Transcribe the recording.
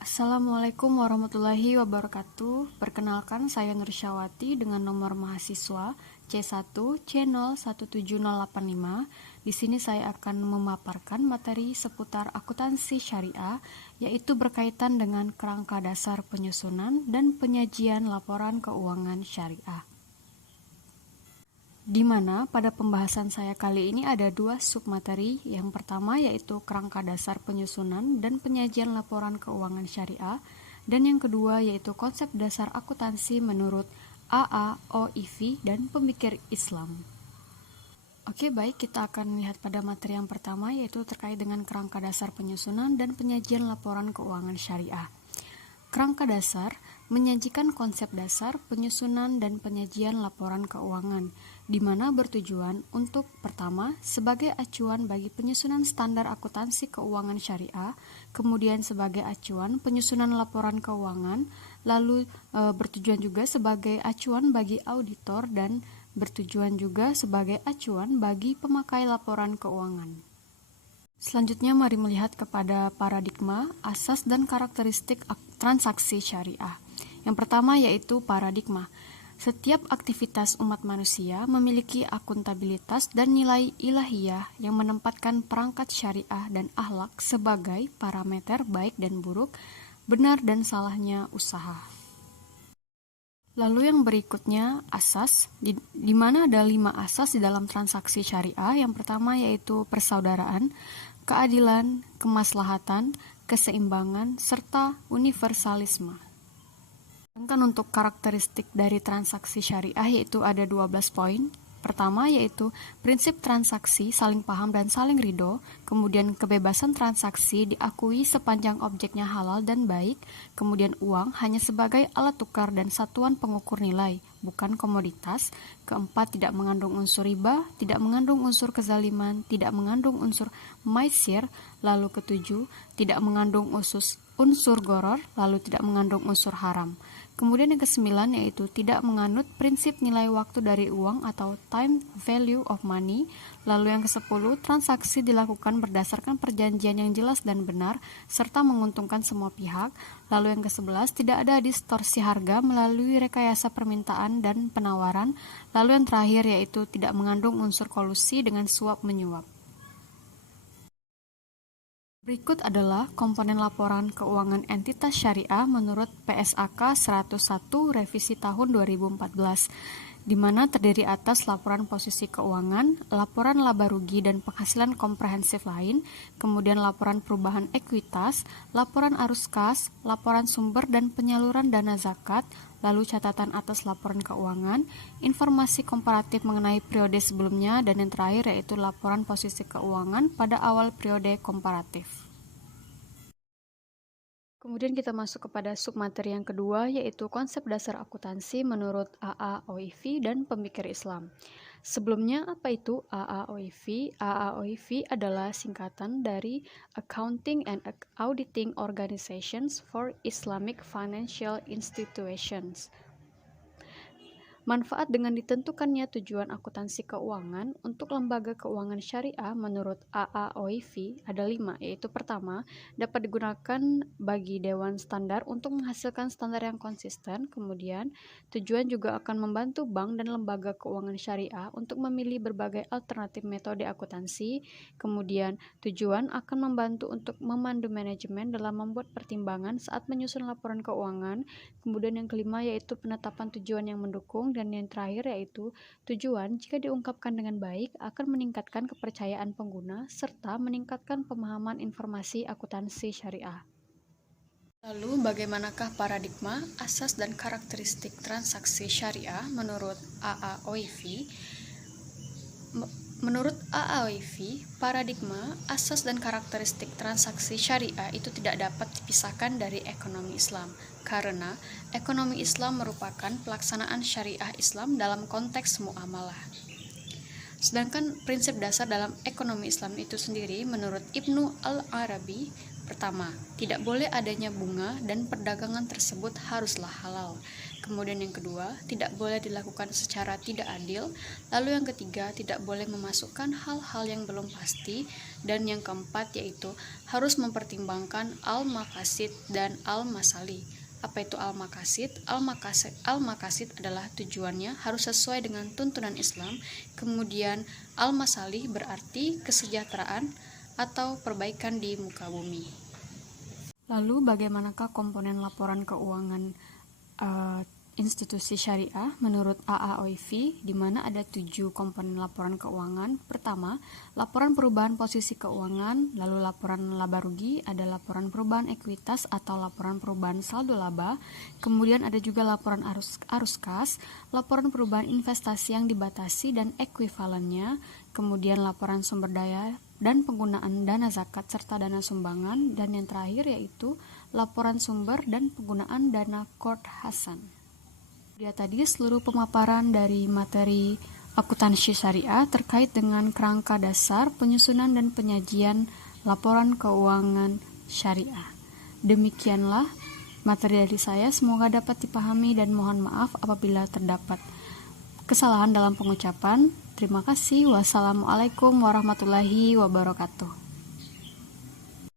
Assalamualaikum warahmatullahi wabarakatuh. Perkenalkan, saya Nursyawati dengan nomor mahasiswa C1 C017085. Di sini saya akan memaparkan materi seputar akuntansi syariah, yaitu berkaitan dengan kerangka dasar penyusunan dan penyajian laporan keuangan syariah. Di mana pada pembahasan saya kali ini ada dua submateri. Yang pertama yaitu kerangka dasar penyusunan dan penyajian laporan keuangan syariah, dan yang kedua yaitu konsep dasar akuntansi menurut AAOIV dan pemikir Islam. Oke, baik, kita akan lihat pada materi yang pertama yaitu terkait dengan kerangka dasar penyusunan dan penyajian laporan keuangan syariah. Kerangka dasar menyajikan konsep dasar penyusunan dan penyajian laporan keuangan, di mana bertujuan untuk pertama sebagai acuan bagi penyusunan standar akuntansi keuangan syariah, kemudian sebagai acuan penyusunan laporan keuangan, lalu bertujuan juga sebagai acuan bagi auditor dan bertujuan juga sebagai acuan bagi pemakai laporan keuangan. Selanjutnya mari melihat kepada paradigma, asas, dan karakteristik transaksi syariah. Yang pertama yaitu paradigma. Setiap aktivitas umat manusia memiliki akuntabilitas dan nilai ilahiyah yang menempatkan perangkat syariah dan akhlak sebagai parameter baik dan buruk, benar dan salahnya usaha. Lalu yang berikutnya asas, di mana ada 5 asas di dalam transaksi syariah. Yang pertama yaitu persaudaraan, keadilan, kemaslahatan, keseimbangan, serta universalisme. Sedangkan untuk karakteristik dari transaksi syariah yaitu ada 12 poin. Pertama yaitu prinsip transaksi saling paham dan saling ridho, kemudian kebebasan transaksi diakui sepanjang objeknya halal dan baik, kemudian uang hanya sebagai alat tukar dan satuan pengukur nilai, bukan komoditas. Keempat, tidak mengandung unsur riba, tidak mengandung unsur kezaliman, tidak mengandung unsur maisir. Lalu ketujuh, tidak mengandung unsur goror, lalu tidak mengandung unsur haram. Kemudian yang kesembilan yaitu tidak menganut prinsip nilai waktu dari uang atau time value of money. Lalu yang ke-10, transaksi dilakukan berdasarkan perjanjian yang jelas dan benar serta menguntungkan semua pihak. Lalu yang ke-11, tidak ada distorsi harga melalui rekayasa permintaan dan penawaran. Lalu yang terakhir yaitu tidak mengandung unsur kolusi dengan suap menyuap. Berikut adalah komponen laporan keuangan entitas syariah menurut PSAK 101 revisi tahun 2014, di mana terdiri atas laporan posisi keuangan, laporan laba rugi dan penghasilan komprehensif lain, kemudian laporan perubahan ekuitas, laporan arus kas, laporan sumber dan penyaluran dana zakat, lalu catatan atas laporan keuangan, informasi komparatif mengenai periode sebelumnya, dan yang terakhir yaitu laporan posisi keuangan pada awal periode komparatif. Kemudian kita masuk kepada submateri yang kedua yaitu konsep dasar akuntansi menurut AAOIV dan pemikir Islam. Sebelumnya apa itu AAOIV? AAOIV adalah singkatan dari Accounting and Auditing Organizations for Islamic Financial Institutions. Manfaat dengan ditentukannya tujuan akuntansi keuangan untuk lembaga keuangan syariah menurut AAOIV ada 5, yaitu pertama, dapat digunakan bagi dewan standar untuk menghasilkan standar yang konsisten. Kemudian, tujuan juga akan membantu bank dan lembaga keuangan syariah untuk memilih berbagai alternatif metode akuntansi. Kemudian, tujuan akan membantu untuk memandu manajemen dalam membuat pertimbangan saat menyusun laporan keuangan. Kemudian yang kelima yaitu penetapan tujuan yang mendukung, dan yang terakhir yaitu tujuan jika diungkapkan dengan baik akan meningkatkan kepercayaan pengguna serta meningkatkan pemahaman informasi akuntansi syariah. Lalu bagaimanakah paradigma, asas dan karakteristik transaksi syariah menurut AAOIV? Menurut AAOIV, paradigma, asas dan karakteristik transaksi syariah itu tidak dapat dipisahkan dari ekonomi Islam, karena ekonomi Islam merupakan pelaksanaan syariah Islam dalam konteks muamalah. Sedangkan prinsip dasar dalam ekonomi Islam itu sendiri menurut Ibnu Al-Arabi, Pertama, tidak boleh adanya bunga dan perdagangan tersebut haruslah halal. Kemudian yang kedua, tidak boleh dilakukan secara tidak adil. Lalu yang ketiga, tidak boleh memasukkan hal-hal yang belum pasti. Dan yang keempat yaitu harus mempertimbangkan al-maqasid dan al-masalih. Apa itu al-maqasid? Al-maqasid adalah tujuannya harus sesuai dengan tuntunan Islam. Kemudian al-masalih berarti kesejahteraan atau perbaikan di muka bumi. Lalu bagaimanakah komponen laporan keuangan institusi syariah menurut AAOIV, di mana ada 7 komponen laporan keuangan. Pertama, laporan perubahan posisi keuangan, lalu laporan laba rugi, ada laporan perubahan ekuitas atau laporan perubahan saldo laba, kemudian ada juga laporan arus kas, laporan perubahan investasi yang dibatasi dan ekuivalennya, kemudian laporan sumber daya dan penggunaan dana zakat serta dana sumbangan, dan yang terakhir yaitu laporan sumber dan penggunaan dana Qard Hasan. Dia tadi seluruh pemaparan dari materi akuntansi syariah terkait dengan kerangka dasar penyusunan dan penyajian laporan keuangan syariah. Demikianlah materi dari saya, semoga dapat dipahami dan mohon maaf apabila terdapat kesalahan dalam pengucapan. Terima kasih. Wassalamualaikum warahmatullahi wabarakatuh.